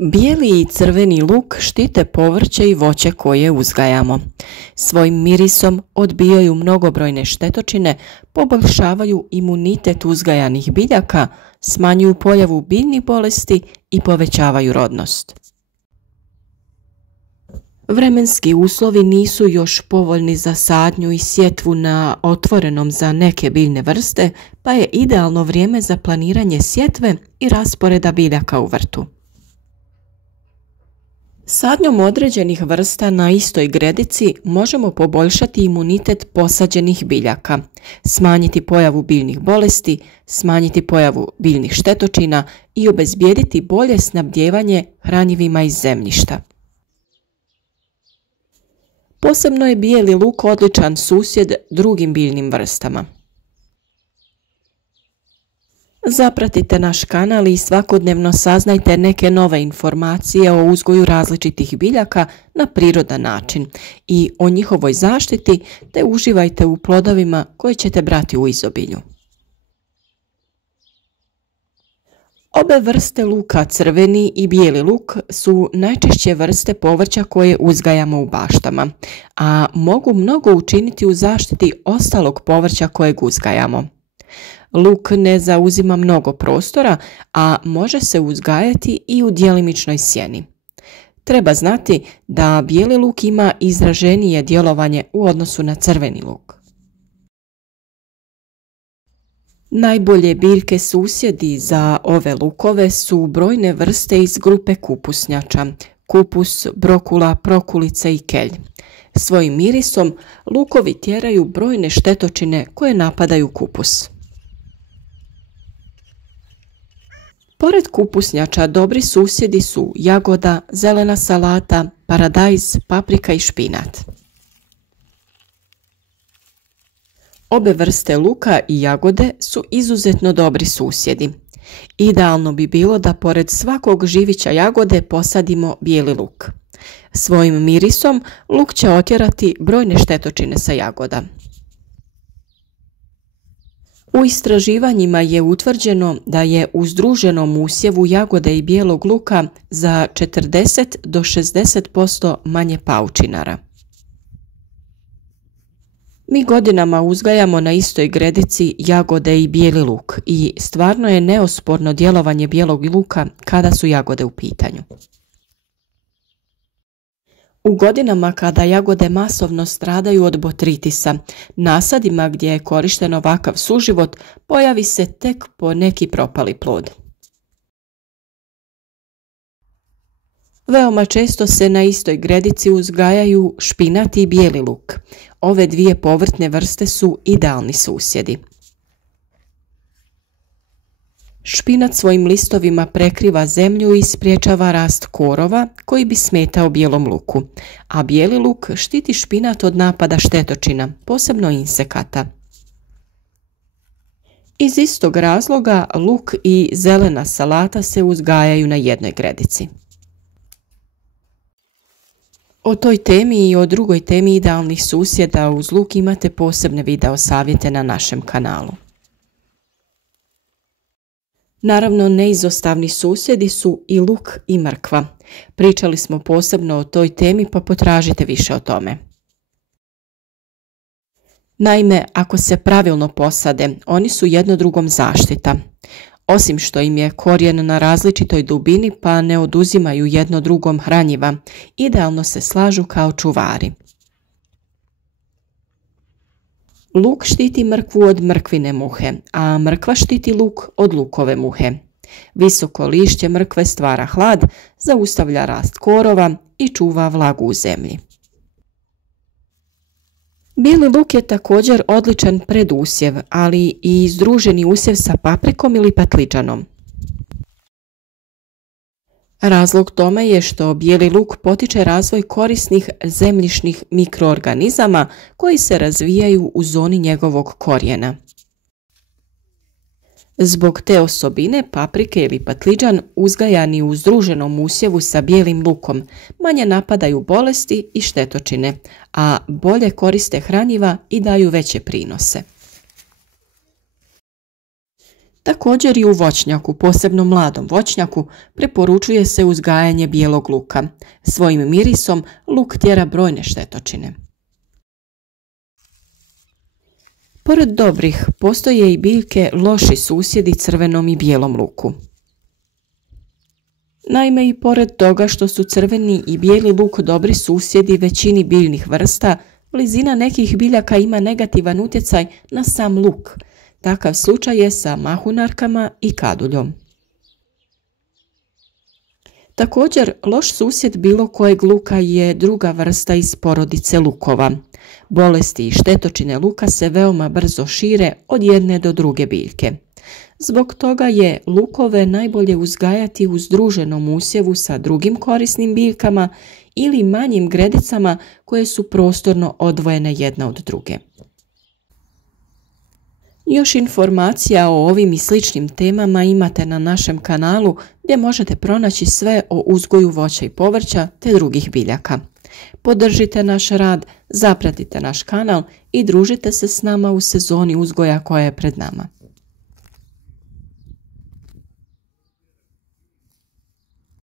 Bijeli i crveni luk štite povrće i voće koje uzgajamo. Svojim mirisom odbijaju mnogobrojne štetočine, poboljšavaju imunitet uzgajanih biljaka, smanjuju pojavu biljnih bolesti i povećavaju rodnost. Vremenski uslovi nisu još povoljni za sadnju i sjetvu na otvorenom za neke biljne vrste, pa je idealno vrijeme za planiranje sjetve i rasporeda biljaka u vrtu. Sadnjom određenih vrsta na istoj gredici možemo poboljšati imunitet posađenih biljaka, smanjiti pojavu biljnih bolesti, smanjiti pojavu biljnih štetočina i obezbijediti bolje snabdijevanje hranjivima iz zemljišta. Posebno je bijeli luk odličan susjed drugim biljnim vrstama. Zapratite naš kanal i svakodnevno saznajte neke nove informacije o uzgoju različitih biljaka na prirodan način i o njihovoj zaštiti, te uživajte u plodovima koje ćete brati u izobilju. Obe vrste luka, crveni i bijeli luk, su najčešće vrste povrća koje uzgajamo u baštama, a mogu mnogo učiniti u zaštiti ostalog povrća kojeg uzgajamo. Luk ne zauzima mnogo prostora, a može se uzgajati i u djelimičnoj sjeni. Treba znati da bijeli luk ima izraženije djelovanje u odnosu na crveni luk. Najbolje biljke susjedi za ove lukove su brojne vrste iz grupe kupusnjača, kupus, brokula, prokulica i kelj. Svojim mirisom lukovi tjeraju brojne štetočine koje napadaju kupus. Pored kupusnjača dobri susjedi su jagoda, zelena salata, paradajz, paprika i špinat. Obe vrste luka i jagode su izuzetno dobri susjedi. Idealno bi bilo da pored svakog živića jagode posadimo bijeli luk. Svojim mirisom luk će otjerati brojne štetočine sa jagoda. U istraživanjima je utvrđeno da je u združenom usjevu jagode i bijelog luka za 40 do 60% manje paučinara. Mi godinama uzgajamo na istoj gredici jagode i bijeli luk i stvarno je neosporno djelovanje bijelog luka kada su jagode u pitanju. U godinama kada jagode masovno stradaju od botritisa, nasadima gdje je korišten ovakav suživot pojavi se tek po neki propali plod. Veoma često se na istoj gredici uzgajaju špinat i bijeli luk. Ove dvije povrtne vrste su idealni susjedi. Špinat svojim listovima prekriva zemlju i spriječava rast korova koji bi smetao bijelom luku, a bijeli luk štiti špinat od napada štetočina, posebno insekata. Iz istog razloga luk i zelena salata se uzgajaju na jednoj gredici. O toj temi i o drugoj temi idealnih susjeda uz luk imate posebne video savjete na našem kanalu. Naravno, neizostavni susjedi su i luk i mrkva. Pričali smo posebno o toj temi, pa potražite više o tome. Naime, ako se pravilno posade, oni su jedno drugom zaštita. Osim što im je korijen na različitoj dubini pa ne oduzimaju jedno drugom hranjiva, idealno se slažu kao čuvari. Luk štiti mrkvu od mrkvine muhe, a mrkva štiti luk od lukove muhe. Visoko lišće mrkve stvara hlad, zaustavlja rast korova i čuva vlagu u zemlji. Bijeli luk je također odličan predusjev, ali i združeni usjev sa paprikom ili patliđanom. Razlog tome je što bijeli luk potiče razvoj korisnih zemljišnih mikroorganizama koji se razvijaju u zoni njegovog korijena. Zbog te osobine paprike ili patliđan uzgajani u združenom usjevu sa bijelim lukom manje napadaju bolesti i štetočine, a bolje koriste hranjiva i daju veće prinose. Također i u voćnjaku, posebno mladom voćnjaku, preporučuje se uzgajanje bijelog luka. Svojim mirisom luk tjera brojne štetočine. Pored dobrih, postoje i biljke loši susjedi crvenom i bijelom luku. Naime, i pored toga što su crveni i bijeli luk dobri susjedi većini biljnih vrsta, blizina nekih biljaka ima negativan utjecaj na sam luk. Takav slučaj je sa mahunarkama i kaduljom. Također, loš susjed bilo kojeg luka je druga vrsta iz porodice lukova. Bolesti i štetočine luka se veoma brzo šire od jedne do druge biljke. Zbog toga je lukove najbolje uzgajati u združenom usjevu sa drugim korisnim biljkama ili manjim gredicama koje su prostorno odvojene jedna od druge. Još informacija o ovim i sličnim temama imate na našem kanalu gdje možete pronaći sve o uzgoju voća i povrća te drugih biljaka. Podržite naš rad, zapratite naš kanal i družite se s nama u sezoni uzgoja koja je pred nama.